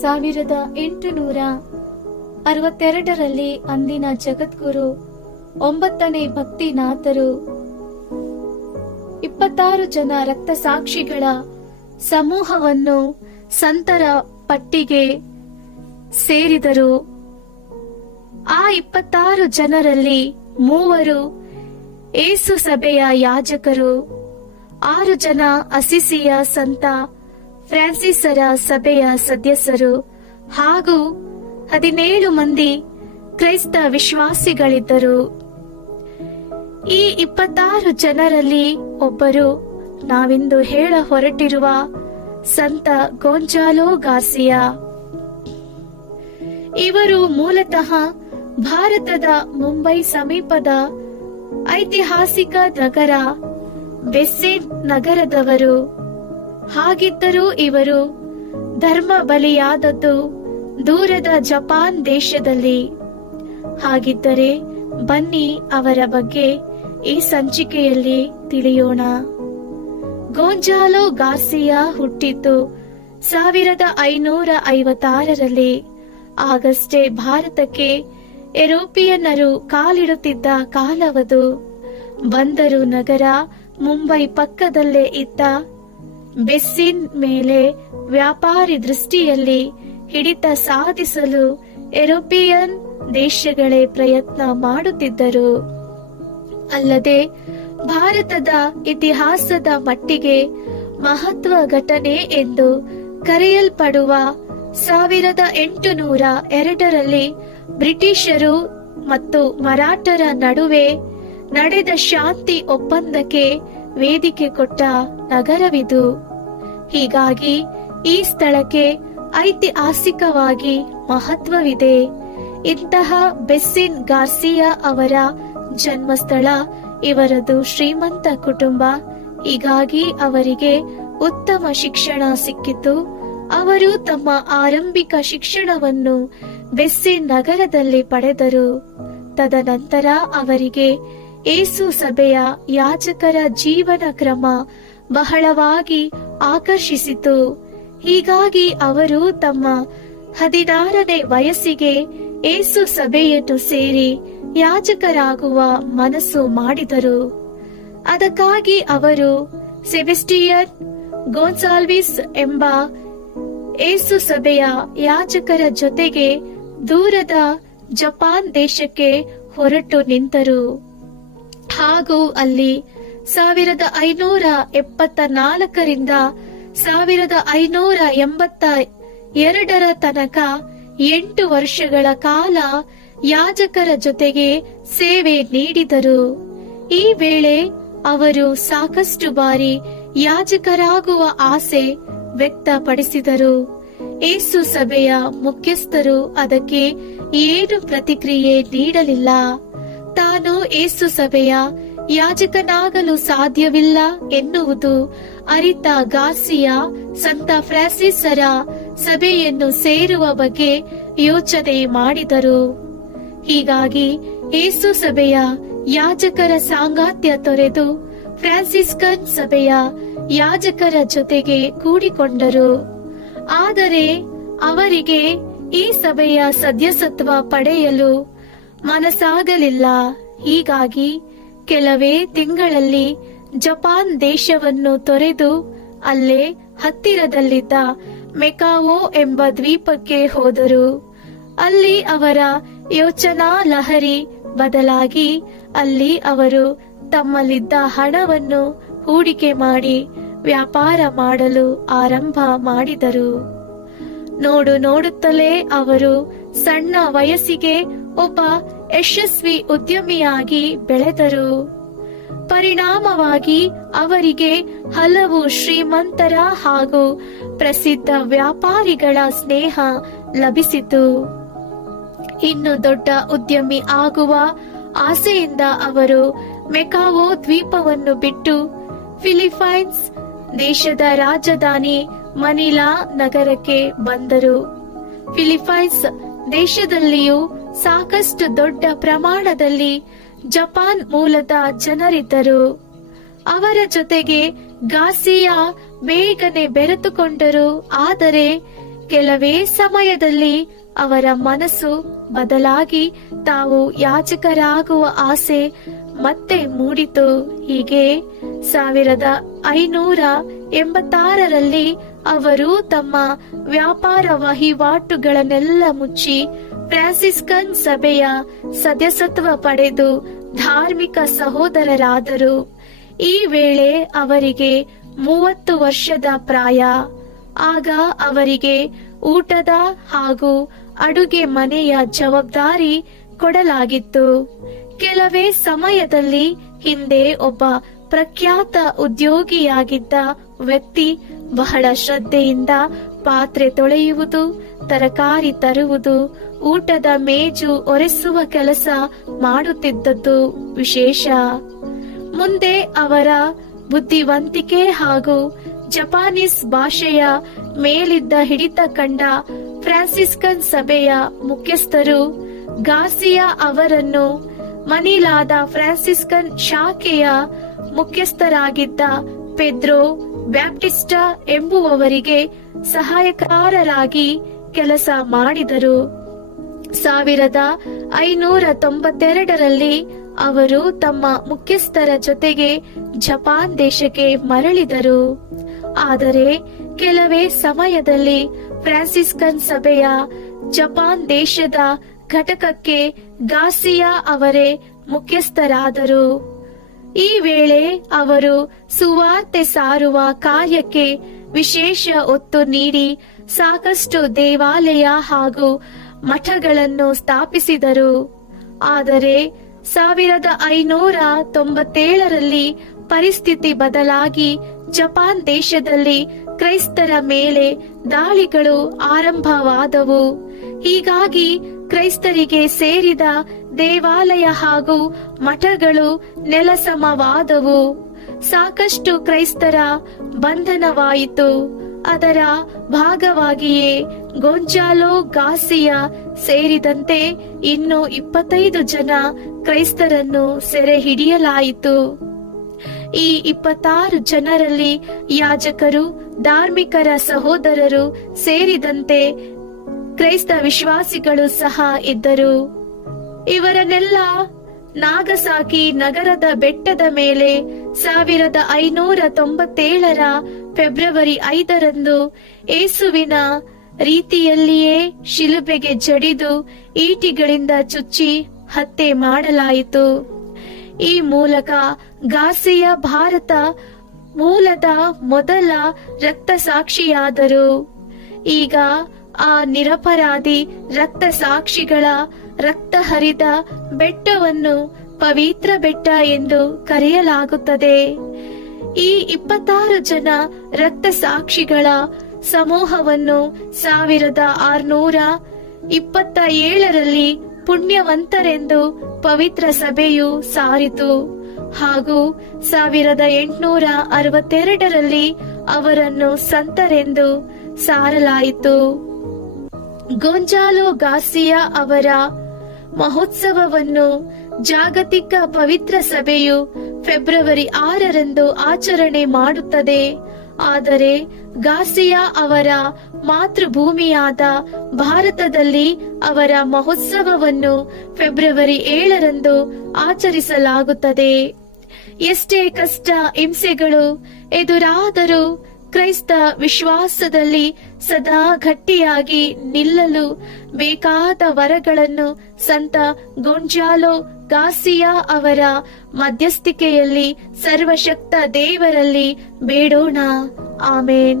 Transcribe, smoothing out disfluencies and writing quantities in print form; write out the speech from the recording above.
1862ರಲ್ಲಿ ಅಂದಿನ ಜಗದ್ಗುರು 9ನೇ ಭಕ್ತಿನಾಥರು 26 ಜನ ರಕ್ತಸಾಕ್ಷಿಗಳ ಸಮೂಹವನ್ನು ಸಂತರ ಪಟ್ಟಿಗೆ ಸೇರಿದರು. ಆ 26 ಜನರಲ್ಲಿ 3 ಏಸು ಸಭೆಯ ಯಾಜಕರು, 6 ಜನ ಅಸಿಸಿಯ ಸಂತ ಫ್ರಾನ್ಸಿಸರ ಸಭೆಯ ಸದಸ್ಯರು ಹಾಗೂ 17 ಮಂದಿ ಕ್ರೈಸ್ತ ವಿಶ್ವಾಸಿಗಳಿದ್ದರು. ಈ 26 ಜನರಲ್ಲಿ ಒಬ್ಬರು ನಾವಿಂದು ಹೇಳ ಹೊರಟಿರುವ ಸಂತ ಗೊಂಜಾಲೋ ಗಾರ್ಸಿಯಾ. ಇವರು ಮೂಲತಃ ಭಾರತದ ಮುಂಬೈ ಸಮೀಪದ ಐತಿಹಾಸಿಕ ನಗರ ಬೆಸ್ಸೇನ್ ನಗರದವರು. ಹಾಗಿದ್ದರೂ ಇವರು ಧರ್ಮ ಬಲಿಯಾದದ್ದು ದೂರದ ಜಪಾನ್ ದೇಶದಲ್ಲಿ. ಹಾಗಿದ್ದರೆ ಬನ್ನಿ ಅವರ ಬಗ್ಗೆ ಈ ಸಂಚಿಕೆಯಲ್ಲಿ ತಿಳಿಯೋಣ. ಗೊಂಜಾಲೋ ಗಾರ್ಸಿಯಾ ಹುಟ್ಟಿದ್ದು 1556ರಲ್ಲಿ. ಆಗಷ್ಟೇ ಭಾರತಕ್ಕೆ ಯುರೋಪಿಯನ್ನರು ಕಾಲಿಡುತ್ತಿದ್ದ ಕಾಲವದು. ಬಂದರು ನಗರ ಮುಂಬೈ ಪಕ್ಕದಲ್ಲೇ ಇದ್ದ ಬೆಸ್ಸಿನ್ ಮೇಲೆ ವ್ಯಾಪಾರಿ ದೃಷ್ಟಿಯಲ್ಲಿ ಹಿಡಿತ ಸಾಧಿಸಲು ಯುರೋಪಿಯನ್ ದೇಶಗಳೇ ಪ್ರಯತ್ನ ಮಾಡುತ್ತಿದ್ದರು. ಅಲ್ಲದೆ ಭಾರತದ ಇತಿಹಾಸದ ಮಟ್ಟಿಗೆ ಮಹತ್ವ ಘಟನೆ ಎಂದು ಕರೆಯಲ್ಪಡುವ 1802ರಲ್ಲಿ ಬ್ರಿಟಿಷರು ಮತ್ತು ಮರಾಠರ ನಡುವೆ ನಡೆದ ಶಾಂತಿ ಒಪ್ಪಂದಕ್ಕೆ ವೇದಿಕೆ ಕೊಟ್ಟ ನಗರವಿದು. ಹೀಗಾಗಿ ಈ ಸ್ಥಳಕ್ಕೆ ಐತಿಹಾಸಿಕವಾಗಿ ಮಹತ್ವವಿದೆ. ಇಂತಹ ಬೆಸ್ಸಿನ್ ಗಾರ್ಸಿಯಾ ಅವರ ಜನ್ಮಸ್ಥಳ. ಇವರದು ಶ್ರೀಮಂತ ಕುಟುಂಬ. ಹೀಗಾಗಿ ಅವರಿಗೆ ಉತ್ತಮ ಶಿಕ್ಷಣ ಸಿಕ್ಕಿತು. ಅವರು ತಮ್ಮ ಆರಂಭಿಕ ಶಿಕ್ಷಣವನ್ನು ಬೆಸ್ಸಿನ್ ನಗರದಲ್ಲಿ ಪಡೆದರು. ತದನಂತರ ಅವರಿಗೆ ಏಸು ಸಭೆಯ ಯಾಜಕರ ಜೀವನ ಕ್ರಮ ಬಹಳವಾಗಿ ಆಕರ್ಷಿಸಿತು. ಹೀಗಾಗಿ ಅವರು ತಮ್ಮ 16ನೇ ವಯಸ್ಸಿಗೆ ಏಸು ಸಭೆಯನ್ನು ಸೇರಿ ಯಾಜಕರಾಗುವ ಮನಸ್ಸು ಮಾಡಿದರು. ಅದಕ್ಕಾಗಿ ಅವರು ಸೆಬೆಸ್ಟಿಯನ್ ಗೊನ್ಸಾಲ್ವಿಸ್ ಎಂಬ ಏಸು ಸಭೆಯ ಯಾಜಕರ ಜೊತೆಗೆ ದೂರದ ಜಪಾನ್ ದೇಶಕ್ಕೆ ಹೊರಟು ನಿಂತರು. ಹಾಗೂ ಅಲ್ಲಿ 1574ರಿಂದ 1582ರ ತನಕ 8 ವರ್ಷಗಳ ಕಾಲ ಯಾಜಕರ ಜೊತೆಗೆ ಸೇವೆ ನೀಡಿದರು. ಈ ವೇಳೆ ಅವರು ಸಾಕಷ್ಟು ಬಾರಿ ಯಾಜಕರಾಗುವ ಆಸೆ ವ್ಯಕ್ತಪಡಿಸಿದರು. ಏಸು ಸಭೆಯ ಮುಖ್ಯಸ್ಥರು ಅದಕ್ಕೆ ಏನು ಪ್ರತಿಕ್ರಿಯೆ ನೀಡಲಿಲ್ಲ. ತಾನು ಏಸು ಸಭೆಯ ಯಾಜಕನಾಗಲು ಸಾಧ್ಯವಿಲ್ಲ ಎನ್ನುವುದು ಅರಿತ ಗಾರ್ಸಿಯಾ ಸಂತ ಫ್ರಾನ್ಸಿಸರ ಸಭೆಯನ್ನು ಸೇರುವ ಬಗ್ಗೆ ಯೋಚನೆ ಮಾಡಿದರು. ಹೀಗಾಗಿ ಏಸು ಸಭೆಯ ಯಾಜಕರ ಸಾಂಗತ್ಯ ತೊರೆದು ಫ್ರಾನ್ಸಿಸ್ಕನ್ ಸಭೆಯ ಯಾಜಕರ ಜೊತೆಗೆ ಕೂಡಿಕೊಂಡರು. ಆದರೆ ಅವರಿಗೆ ಈ ಸಭೆಯ ಸದಸ್ಯತ್ವ ಪಡೆಯಲು ಮನಸ್ಸಾಗಲಿಲ್ಲ. ಹೀಗಾಗಿ ಕೆಲವೇ ತಿಂಗಳಲ್ಲಿ ಜಪಾನ್ ದೇಶವನ್ನು ತೊರೆದು ಅಲ್ಲೇ ಹತ್ತಿರದಲ್ಲಿದ್ದ ಮೆಕಾವೋ ಎಂಬ ದ್ವೀಪಕ್ಕೆ ಹೋದರು. ಅಲ್ಲಿ ಅವರ ಯೋಚನಾ ಲಹರಿ ಬದಲಾಗಿ ಅಲ್ಲಿ ಅವರು ತಮ್ಮಲ್ಲಿದ್ದ ಹಣವನ್ನು ಹೂಡಿಕೆ ಮಾಡಿ ವ್ಯಾಪಾರ ಮಾಡಲು ಆರಂಭ ಮಾಡಿದರು. ನೋಡುತ್ತಲೇ ಅವರು ಸಣ್ಣ ವಯಸ್ಸಿಗೆ ಒಬ್ಬ ಯಶಸ್ವಿ ಉದ್ಯಮಿಯಾಗಿ ಬೆಳೆದರು. ಪರಿಣಾಮವಾಗಿ ಅವರಿಗೆ ಹಲವು ಶ್ರೀಮಂತರ ಹಾಗೂ ಪ್ರಸಿದ್ಧ ವ್ಯಾಪಾರಿಗಳ ಸ್ನೇಹ ಲಭಿಸಿತು. ಇನ್ನು ದೊಡ್ಡ ಉದ್ಯಮಿ ಆಗುವ ಆಸೆಯಿಂದ ಅವರು ಮೆಕಾವೋ ದ್ವೀಪವನ್ನು ಬಿಟ್ಟು ಫಿಲಿಪೈನ್ಸ್ ದೇಶದ ರಾಜಧಾನಿ ಮನಿಲಾ ನಗರಕ್ಕೆ ಬಂದರು. ಫಿಲಿಪೈನ್ಸ್ ದೇಶದಲ್ಲಿಯೂ ಸಾಕಷ್ಟು ದೊಡ್ಡ ಪ್ರಮಾಣದಲ್ಲಿ ಜಪಾನ್ ಮೂಲದ ಜನರಿದ್ದರು. ಅವರ ಜೊತೆಗೆ ಗಾರ್ಸಿಯಾ ಬೇಗನೆ ಬೆರೆತುಕೊಂಡರು. ಆದರೆ ಕೆಲವೇ ಸಮಯದಲ್ಲಿ ಅವರ ಮನಸ್ಸು ಬದಲಾಗಿ ತಾವು ಯಾಜಕರಾಗುವ ಆಸೆ ಮತ್ತೆ ಮೂಡಿತು. ಹೀಗೆ 1586ರಲ್ಲಿ ಅವರು ತಮ್ಮ ವ್ಯಾಪಾರ ವಹಿವಾಟುಗಳನ್ನೆಲ್ಲ ಮುಚ್ಚಿ ಫ್ರಾನ್ಸಿಸ್ಕನ್ ಸಭೆಯ ಸದಸ್ಯತ್ವ ಪಡೆದು ಧಾರ್ಮಿಕ ಸಹೋದರರಾದರು. ಈ ವೇಳೆ ಅವರಿಗೆ 30 ವರ್ಷದ ಪ್ರಾಯ. ಆಗ ಅವರಿಗೆ ಊಟದ ಹಾಗೂ ಅಡುಗೆ ಮನೆಯ ಜವಾಬ್ದಾರಿ ಕೊಡಲಾಗಿತ್ತು. ಕೆಲವೇ ಸಮಯದಲ್ಲಿ ಹಿಂದೆ ಒಬ್ಬ ಪ್ರಖ್ಯಾತ ಉದ್ಯೋಗಿಯಾಗಿದ್ದ ವ್ಯಕ್ತಿ ಬಹಳ ಶ್ರದ್ಧೆಯಿಂದ ಪಾತ್ರೆ ತೊಳೆಯುವುದು, ತರಕಾರಿ ತರುವುದು, ಊಟದ ಮೇಜು ಒರೆಸುವ ಕೆಲಸ ಮಾಡುತ್ತಿದ್ದದ್ದು ವಿಶೇಷ. ಮುಂದೆ ಅವರ ಬುದ್ಧಿವಂತಿಕೆ ಹಾಗೂ ಜಪಾನೀಸ್ ಭಾಷೆಯ ಮೇಲಿದ್ದ ಹಿಡಿತ ಕಂಡ ಫ್ರಾನ್ಸಿಸ್ಕನ್ ಸಭೆಯ ಮುಖ್ಯಸ್ಥರು ಗಾರ್ಸಿಯಾ ಅವರನ್ನು ಮನಿಲಾದ ಫ್ರಾನ್ಸಿಸ್ಕನ್ ಶಾಖೆಯ ಮುಖ್ಯಸ್ಥರಾಗಿದ್ದ ಪೆದ್ರೋ ಬ್ಯಾಪ್ಟಿಸ್ಟಾ ಎಂಬುವವರಿಗೆ ಸಹಾಯಕಾರರಾಗಿ ಕೆಲಸ ಮಾಡಿದರು. 1592ರಲ್ಲಿ ಅವರು ತಮ್ಮ ಮುಖ್ಯಸ್ಥರ ಜೊತೆಗೆ ಜಪಾನ್ ದೇಶಕ್ಕೆ ಮರಳಿದರು. ಆದರೆ ಕೆಲವೇ ಸಮಯದಲ್ಲಿ ಫ್ರಾನ್ಸಿಸ್ಕನ್ ಸಭೆಯ ಜಪಾನ್ ದೇಶದ ಘಟಕಕ್ಕೆ ಗಾರ್ಸಿಯಾ ಅವರೇ ಮುಖ್ಯಸ್ಥರಾದರು. ಈ ವೇಳೆ ಅವರು ಸುವಾರ್ತೆ ಸಾರುವ ಕಾರ್ಯಕ್ಕೆ ವಿಶೇಷ ಒತ್ತು ನೀಡಿ ಸಾಕಷ್ಟು ದೇವಾಲಯ ಹಾಗೂ ಮಠಗಳನ್ನು ಸ್ಥಾಪಿಸಿದರು. ಆದರೆ 1597ರಲ್ಲಿ ಪರಿಸ್ಥಿತಿ ಬದಲಾಗಿ ಜಪಾನ್ ದೇಶದಲ್ಲಿ ಕ್ರೈಸ್ತರ ಮೇಲೆ ದಾಳಿಗಳು ಆರಂಭವಾದವು. ಹೀಗಾಗಿ ಕ್ರೈಸ್ತರಿಗೆ ಸೇರಿದ ದೇವಾಲಯ ಹಾಗೂ ಮಠಗಳು ನೆಲಸಮವಾದವು. ಸಾಕಷ್ಟು ಕ್ರೈಸ್ತರ ಬಂಧನವಾಯಿತು. ಅದರ ಭಾಗವಾಗಿಯೇ ಗೊಂಜಾಲೋ ಗಾರ್ಸಿಯಾ ಸೇರಿದಂತೆ ಇನ್ನು 25 ಜನ ಕ್ರೈಸ್ತರನ್ನು ಸೆರೆ ಹಿಡಿಯಲಾಯಿತು. ಈ 26 ಜನರಲ್ಲಿ ಯಾಜಕರು, ಧಾರ್ಮಿಕರ ಸಹೋದರರು ಸೇರಿದಂತೆ ಕ್ರೈಸ್ತ ವಿಶ್ವಾಸಿಗಳು ಸಹ ಇದ್ದರು. ಇವರನ್ನೆಲ್ಲ ನಾಗಸಾಕಿ ನಗರದ ಬೆಟ್ಟದ ಮೇಲೆ 1597ರ ಫೆಬ್ರವರಿ 5ರಂದು ಯೇಸುವಿನ ರೀತಿಯಲ್ಲಿಯೇ ಶಿಲುಬೆಗೆ ಜಡಿದು ಈಟಿಗಳಿಂದ ಚುಚ್ಚಿ ಹತ್ಯೆ ಮಾಡಲಾಯಿತು. ಈ ಮೂಲಕ ಗಾರ್ಸಿಯಾ ಭಾರತ ಮೂಲದ ಮೊದಲ ರಕ್ತಸಾಕ್ಷಿಯಾದರು. ಈಗ ಆ ನಿರಪರಾಧಿ ರಕ್ತಸಾಕ್ಷಿಗಳ ರಕ್ತ ಹರಿದ ಬೆಟ್ಟವನ್ನು ಪವಿತ್ರ ಬೆಟ್ಟ ಎಂದು ಕರೆಯಲಾಗುತ್ತದೆ. ಈ 26 ಜನ ರಕ್ತಸಾಕ್ಷಿಗಳ ಸಮೂಹವನ್ನು 1627ರಲ್ಲಿ ಪುಣ್ಯವಂತರೆಂದು ಪವಿತ್ರ ಸಭೆಯು ಸಾರಿತು ಹಾಗೂ 1862ರಲ್ಲಿ ಅವರನ್ನು ಸಂತರೆಂದು ಸಾರಲಾಯಿತು. ಗೊಂಜಾಲೋ ಗಾರ್ಸಿಯಾ ಅವರ ಮಹೋತ್ಸವವನ್ನು ಜಾಗತಿಕ ಪವಿತ್ರ ಸಭೆಯು ಫೆಬ್ರವರಿ 6ರಂದು ಆಚರಣೆ ಮಾಡುತ್ತದೆ. ಆದರೆ ಗಾರ್ಸಿಯಾ ಅವರ ಮಾತೃಭೂಮಿಯಾದ ಭಾರತದಲ್ಲಿ ಅವರ ಮಹೋತ್ಸವವನ್ನು ಫೆಬ್ರವರಿ 7ರಂದು ಆಚರಿಸಲಾಗುತ್ತದೆ. ಎಷ್ಟೇ ಕಷ್ಟ ಹಿಂಸೆಗಳು ಎದುರಾದರೂ ಕ್ರೈಸ್ತ ವಿಶ್ವಾಸದಲ್ಲಿ ಸದಾ ಗಟ್ಟಿಯಾಗಿ ನಿಲ್ಲಲು ಬೇಕಾದ ವರಗಳನ್ನು ಸಂತ ಗೊಂಜಾಲೋ ಗಾರ್ಸಿಯಾ ಅವರ ಮಧ್ಯಸ್ಥಿಕೆಯಲ್ಲಿ ಸರ್ವಶಕ್ತ ದೇವರಲ್ಲಿ ಬೇಡೋಣ. ಆಮೇನ್.